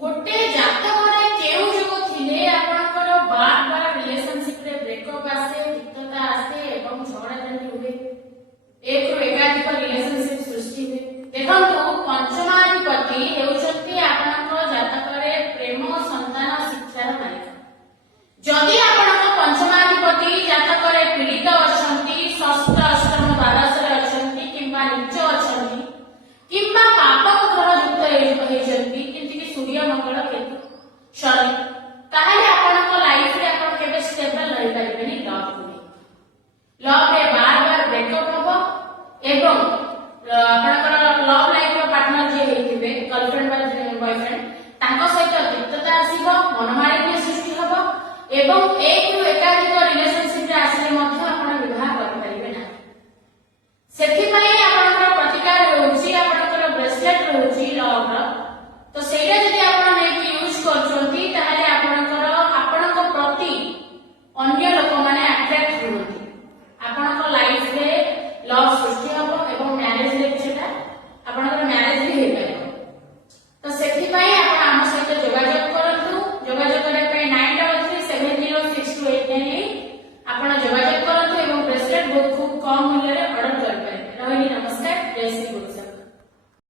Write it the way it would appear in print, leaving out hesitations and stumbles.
गोटे जातकरे केउ जो थिले आपनकर बार बार रिलेशनशिप रे ब्रेकअप आसे तिक्तता आसे एवं झगड़ा झंडी हुए एक रो एकाधिक रिलेशनशिप सृष्टि हुए देखंतु पंचमाधिपति हेउचंती आपनकर जातकरे प्रेम संतान शिक्षार मालिक जदि आपनकर पंचमाधिपति जातकरे पीड़ित अछंती षष्ठ अष्टम द्वादश रे अछंती किंबा नीच अछंती किंबा पापक ग्रह युक्त हेचंती सूर्य मंगल केतु शनि ताहले आपनक लाइफ रे आपन केबे स्टेबल रहि परिबेनी लव को लव रे बार बार ब्रेकअप होबो एवं आपनकर लव लाइफ रो पार्टनर जे हेतिबे गर्लफ्रेंड बॉयफ्रेंड ताको सहित तिक्तता आसीबो मनमालिन्य सृष्टि होबो एवं एक